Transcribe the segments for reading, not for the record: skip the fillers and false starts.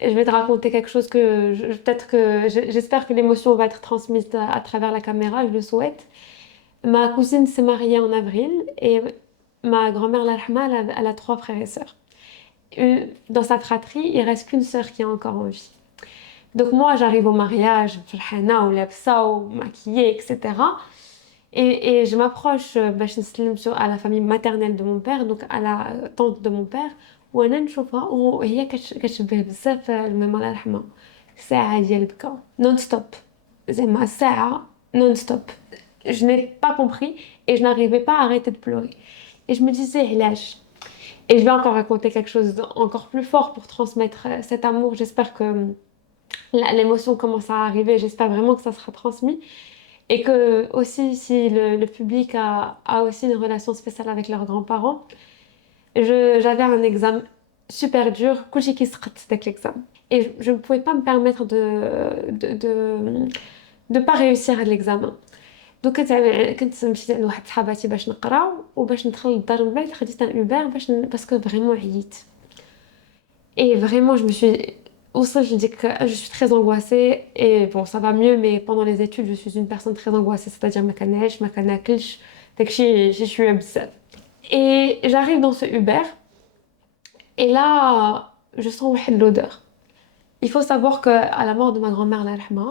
je vais te raconter quelque chose que peut-être que j'espère que l'émotion va être transmise à travers la caméra, je le souhaite. Ma cousine s'est mariée en avril et ma grand-mère, Allah yarhamha, elle a trois frères et sœurs. Dans sa fratrie, il reste qu'une sœur qui est encore en vie. Donc moi, j'arrive au mariage, فرحانة ولابسة وماquillée, etc. Et je m'approche باش نسلم à la famille maternelle de mon père, donc à la tante de mon père. وانا نشوفها وهي كتشبه بزاف الماما الله يرحمها. ساعة ديال البكا نون ستوب. زعما ساعة نون ستوب. Je n'ai pas compris et je n'arrivais pas à arrêter de pleurer. Et je me disais, علاش. Et je vais encore raconter quelque chose d'encore plus fort pour transmettre cet amour. J'espère que l'émotion commence à arriver. J'espère vraiment que ça sera transmis. Et que aussi, si le public a aussi une relation spéciale avec leurs grands-parents, j'avais un examen super dur. كلشي كيسقط داك l'examen. Et je ne pouvais pas me permettre de pas réussir à l'examen. دوكا كنت مشيت عند واحد صحاباتي باش نقراو وباش ندخل للدار من بعد خديت ان اوبر باسكو فريمون عييت. Et vraiment, je me suis. Aussi, je dis que je suis très angoissée. Et bon, ça va mieux, mais pendant les études, je suis une personne très angoissée. C'est-à-dire, ma canèche, ma canaclch. Je suis bzaf. Et j'arrive dans ce Uber. Et là, je sens واحد l'odeur. Il faut savoir qu'à la mort de ma grand-mère, Allah yarhamha,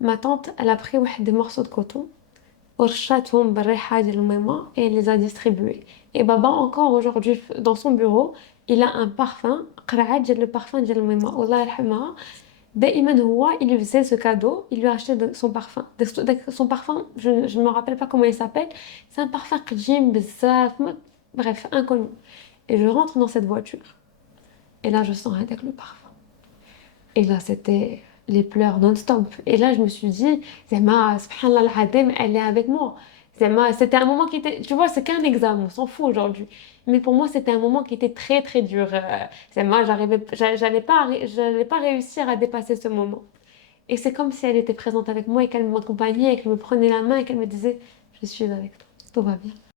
ma tante, elle a pris واحد des morceaux de coton. ورشاتهم بالريحة ديال الماما et elle les a distribués. Et baba encore aujourd'hui dans son bureau il a un parfum قرعة ديال le parfum ديال الماما والله يرحمها. دائما هو il lui faisait ce cadeau, il lui achetait son parfum. Son parfum je ne me rappelle pas comment il s'appelle, c'est un parfum قديم بزاف bref inconnu. Et je rentre dans cette voiture et là je sens avec le parfum. Et là, c'était les pleurs non-stop. Et là, je me suis dit, Zema, subhanallah al-Hadim, elle est avec moi. Zema, c'était un moment qui était, tu vois, c'est qu'un examen, on s'en fout aujourd'hui. Mais pour moi, c'était un moment qui était très, très dur. Zema, j'allais pas réussir à dépasser ce moment. Et c'est comme si elle était présente avec moi et qu'elle m'accompagnait et qu'elle me prenait la main et qu'elle me disait, je suis avec toi, tout va bien.